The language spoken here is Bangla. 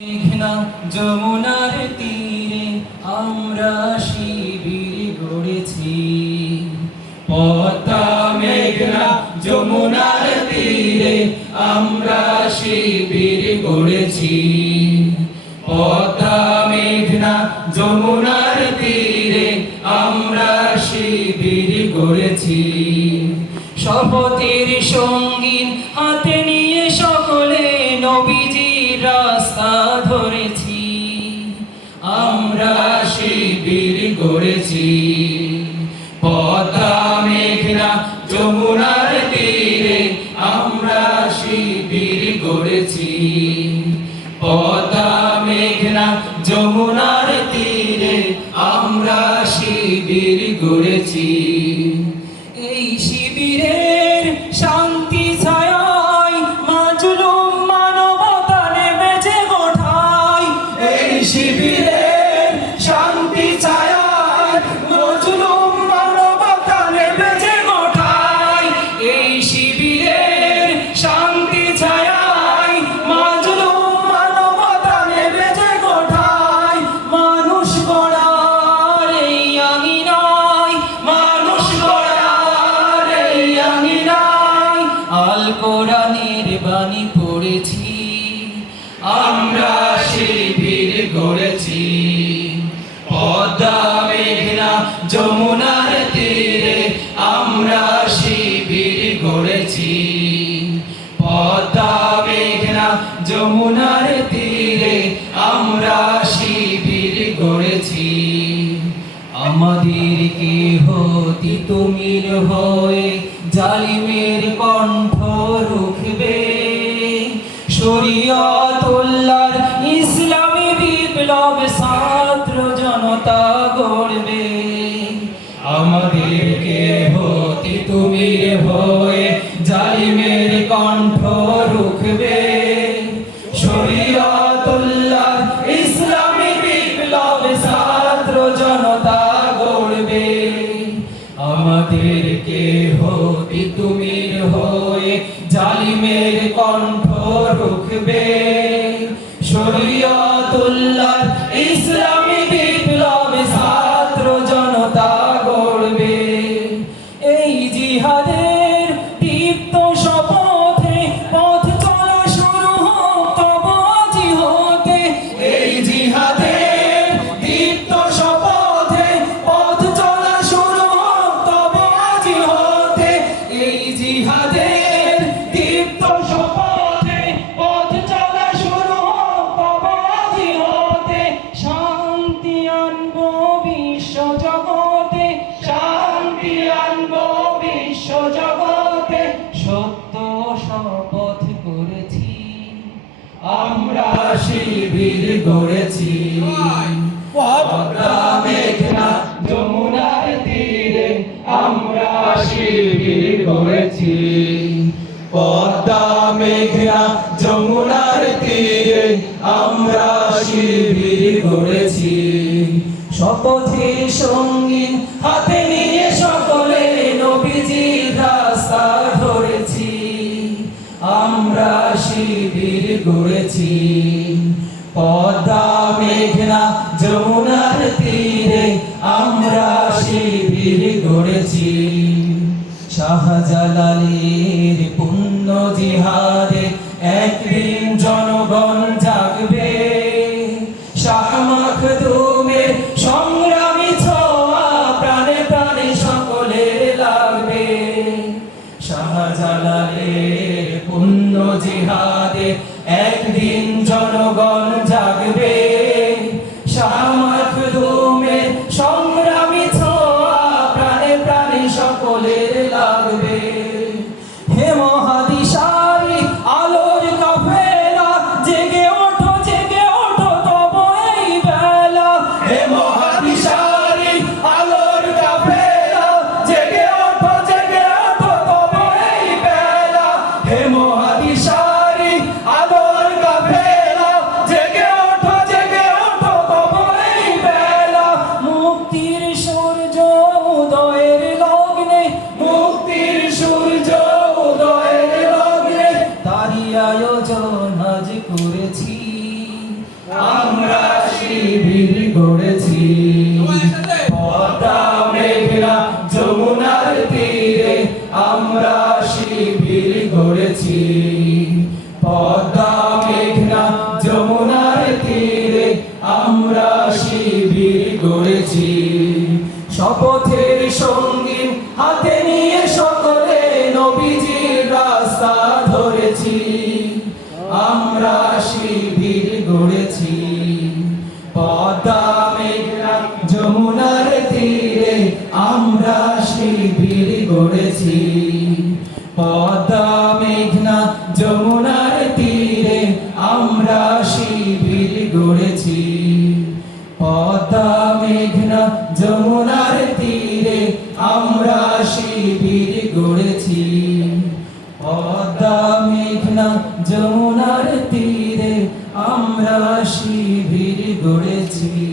মেঘনা যমুনার তীরে আমরা শিবির গড়েছি। পদ্মা মেঘনা যমুনার তীরে আমরা শিবির গড়েছি। পদ্মা মেঘনা যমুনার তীরে আমরা শিবির গড়েছি। শপথের সঙ্গীন হাতে নিয়ে সকলে নবীজির রাস্তা ধরেছি। আমরা শিবির গড়েছি। পদ্মা মেঘনা যমুনার তীরে আমরা শিবির গড়েছি। পদ্মা মেঘনা যমুনার তীরে আমরা শিবির গড়েছি। এই শিবিরের শান্তি ছায়ায় মাজলুম মানবতা নেমেছে গোঠায়। এই শিবিরের শান্তি ছায়ায় মাজলুম মানবতা নেমেছে গোঠায়। এই শিবিরের শান্তি ছায়ায় মাজলুম মানবতা নেমেছে গোঠায়। মানুষ গড়ার এই আঙিনায়, মানুষ গড়ার এই আঙিনায় আল কোরআনের বাণী পড়েছি। আমরা শিবির গড়েছি। পদ্মা মেঘনা যমুনার তীরে আমরা শিবির গড়েছি। পদ্মা মেঘনা যমুনার তীরে আমরা শিবির গড়েছি। আমাদেরকে হতি তুমির হয়ে জালিমের কণ্ঠ রুখবে। শরীয়তুল্লাহর ইসলামী বিপ্লব ছাত্র জনতা গড়বে। আমাদেরকে হতি তুমির হয়ে জালিমের কণ্ঠ রুখবে। শরীয়তুল্লাহর ইসলামী বিপ্লব ছাত্র জনতা গড়বে। আমাদেরকে হতি তুমির হয়ে জালিমের কণ্ঠ রুখবে। শরীয়তুল্লাহর ইসলামী বিপ্লব ছাত্র জনতা গড়বে। এই জিহাদের দীপ্ত শপথে পথ চলা শুরু হোক তব আজি হতে। এই জিহাদের দীপ্ত শপথে পথ চলা শুরু হোক তব আজি হতে। এই জিহাদের দীপ্ত শপথে পথ চলা শুরু হোক তব আজি হতে। শান্তি আনবো বিশ্ব জগতে, শান্তি আনবো বিশ্ব জগতে। সত্য শপথ করেছি, আমরা শিবির গড়েছি। পদ্মা মেঘনা যমুনার তীরে আমরা শিবির গড়েছি। পদ্মা মেঘনা যমুনার তীরে আমরা শিবির গড়েছি। শপথের সঙ্গীন হাতে নিয়ে সকলে নবীজির রাস্তা ধরেছি। আমরা শিবির গড়েছি। পদ্মা মেঘনা যমুনার তীরে আমরা শিবির গড়েছি। শাহজালালের পুণ্য জিহাদে একদিন জনগণ জাগবে। শাহ মাখদুমের সংগ্রামী ছোঁয়া প্রাণে প্রাণে সকলের লাগবে। শাহজালালের পুণ্য জিহাদে একদিন জনগণ জাগবে। শাহ মাখদুমের সংগ্রামী ছোঁয়া প্রাণে প্রাণে সকলের লাগবে। আমরা শিবির গড়েছি পদ্মা মেঘনা যমুনার তীরে আমরা শিবির গড়েছি পদ্মা মেঘনা যমুনার তীরে আমরা শিবির গড়েছি শপথের সঙ্গী হাতে নিয়ে সকলে নবীজির রাস্তা ধরেছি আমরা শিবির গড়েছি পদ্মা মেঘনা যমুনার তীরে আমরা শিবির গড়েছি পদ্মা মেঘনা যমুনার তীরে আমরা শিবির গড়েছি পদ্মা মেঘনা যমুনার তীরে আমরা শিবির গড়েছি পদ্মা মেঘনা যমুনার তীরে আমরা শিবির গড়েছি।